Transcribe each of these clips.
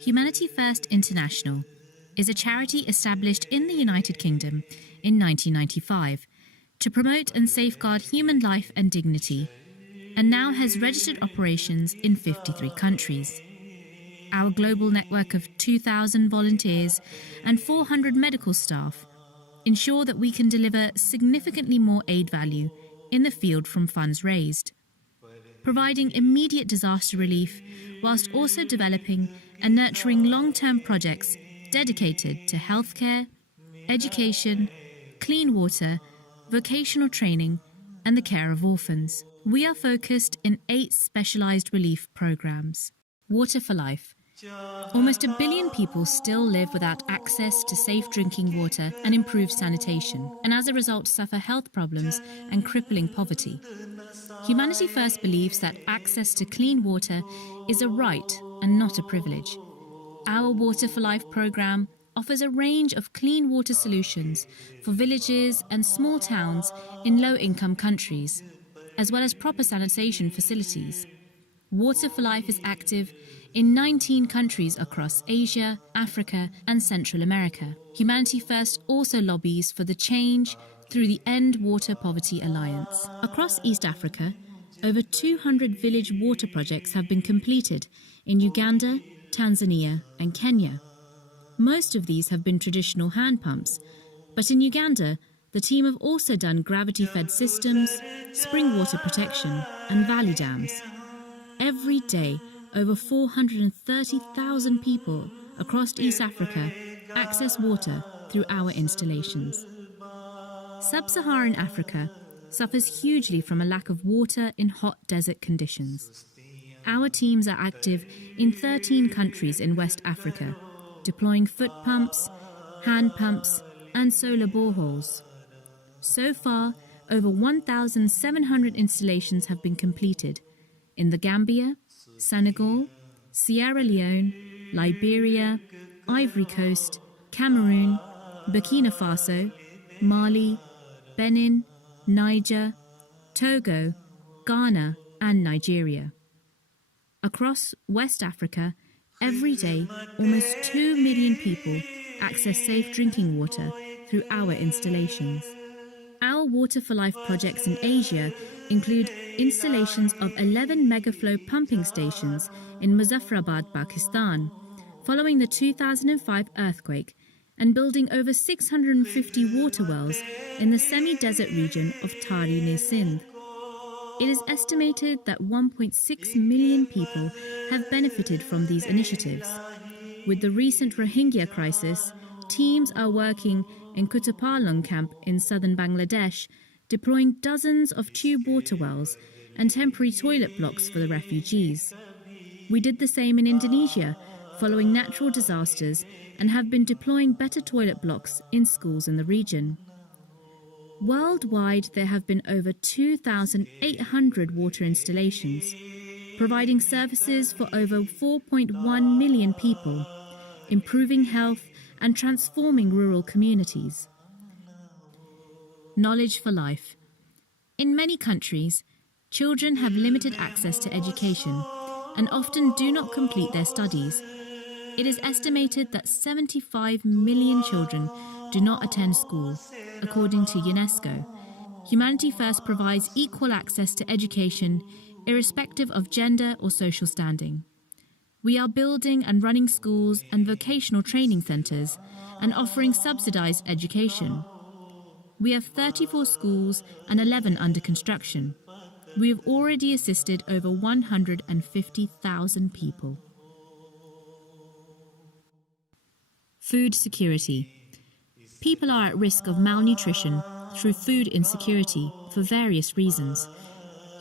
Humanity First International is a charity established in the United Kingdom in 1995 to promote and safeguard human life and dignity, and now has registered operations in 53 countries. Our global network of 2,000 volunteers and 400 medical staff ensure that we can deliver significantly more aid value in the field from funds raised, providing immediate disaster relief whilst also developing and nurturing long-term projects dedicated to healthcare, education, clean water, vocational training, and the care of orphans. We are focused in 8 specialised relief programmes. Water for Life. Almost 1 billion people still live without access to safe drinking water and improved sanitation, and as a result suffer health problems and crippling poverty. Humanity First believes that access to clean water is a right and not a privilege. Our Water for Life programme offers a range of clean water solutions for villages and small towns in low-income countries, as well as proper sanitation facilities. Water for Life is active in 19 countries across Asia, Africa, and Central America. Humanity First also lobbies for the change through the End Water Poverty Alliance. Across East Africa, over 200 village water projects have been completed in Uganda, Tanzania, and Kenya. Most of these have been traditional hand pumps, but in Uganda, the team have also done gravity-fed systems, spring water protection, and valley dams. Every day, over 430,000 people across East Africa access water through our installations. Sub-Saharan Africa suffers hugely from a lack of water in hot desert conditions. Our teams are active in 13 countries in West Africa, deploying foot pumps, hand pumps, and solar boreholes. So far, over 1,700 installations have been completed in the Gambia, Senegal, Sierra Leone, Liberia, Ivory Coast, Cameroon, Burkina Faso, Mali, Benin, Niger, Togo, Ghana, and Nigeria. Across West Africa, every day, almost 2 million people access safe drinking water through our installations. Our Water for Life projects in Asia include installations of 11 megaflow pumping stations in Muzaffarabad, Pakistan, following the 2005 earthquake, and building over 650 water wells in the semi-desert region of Tari near Sindh. It is estimated that 1.6 million people have benefited from these initiatives. With the recent Rohingya crisis, teams are working in Kutupalong camp in southern Bangladesh, deploying dozens of tube water wells and temporary toilet blocks for the refugees. We did the same in Indonesia, following natural disasters, and have been deploying better toilet blocks in schools in the region. Worldwide, there have been over 2,800 water installations, providing services for over 4.1 million people, improving health and transforming rural communities. Knowledge for Life. In many countries, children have limited access to education and often do not complete their studies. It is estimated that 75 million children do not attend school, according to UNESCO. Humanity First provides equal access to education, irrespective of gender or social standing. We are building and running schools and vocational training centres and offering subsidised education. We have 34 schools and 11 under construction. We have already assisted over 150,000 people. Food security. People are at risk of malnutrition through food insecurity for various reasons.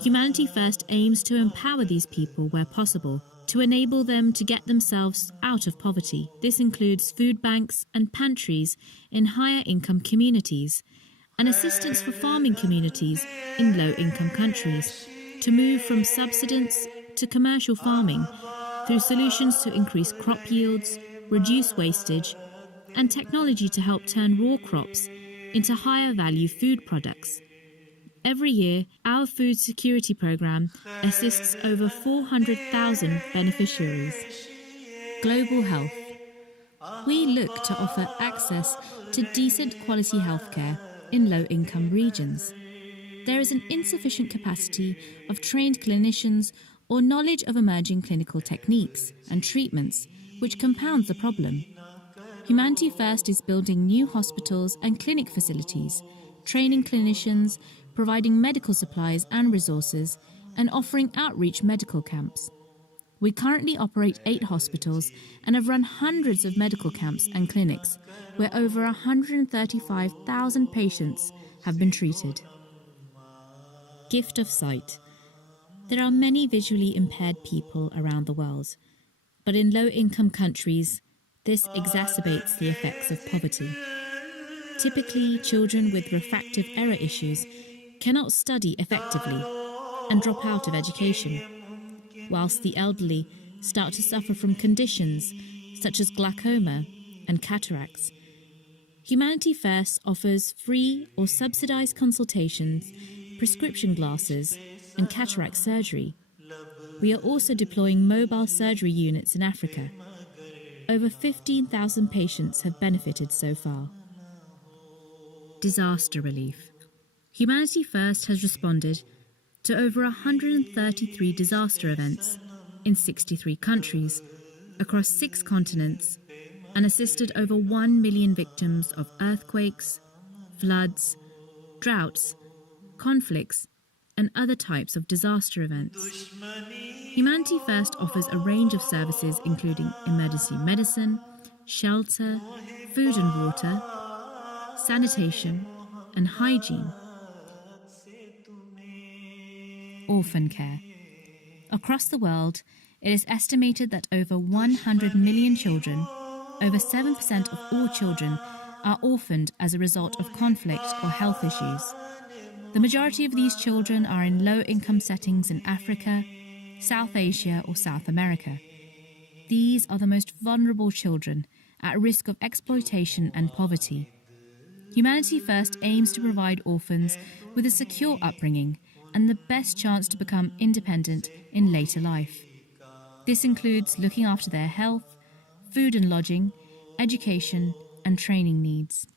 Humanity First aims to empower these people where possible, to enable them to get themselves out of poverty. This includes food banks and pantries in higher income communities, and assistance for farming communities in low-income countries to move from subsistence to commercial farming through solutions to increase crop yields, reduce wastage, and technology to help turn raw crops into higher value food products. Every year, our food security program assists over 400,000 beneficiaries. Global health. We look to offer access to decent quality healthcare in low-income regions. There is an insufficient capacity of trained clinicians or knowledge of emerging clinical techniques and treatments, which compounds the problem. Humanity First is building new hospitals and clinic facilities, training clinicians, providing medical supplies and resources, and offering outreach medical camps. We currently operate 8 hospitals and have run hundreds of medical camps and clinics where over 135,000 patients have been treated. Gift of sight. There are many visually impaired people around the world, but in low-income countries, this exacerbates the effects of poverty. Typically, children with refractive error issues cannot study effectively and drop out of education, whilst the elderly start to suffer from conditions such as glaucoma and cataracts. Humanity First offers free or subsidised consultations, prescription glasses, and cataract surgery. We are also deploying mobile surgery units in Africa. Over 15,000 patients have benefited so far. Disaster relief. Humanity First has responded to over 133 disaster events in 63 countries across 6 continents and assisted over 1 million victims of earthquakes, floods, droughts, conflicts, and other types of disaster events. Humanity First offers a range of services including emergency medicine, shelter, food and water, sanitation, and hygiene. Orphan care. Across the world, it is estimated that over 100 million children, over 7% of all children, are orphaned as a result of conflict or health issues. The majority of these children are in low-income settings in Africa, South Asia, or South America. These are the most vulnerable children at risk of exploitation and poverty. Humanity First aims to provide orphans with a secure upbringing and the best chance to become independent in later life. This includes looking after their health, food and lodging, education, and training needs.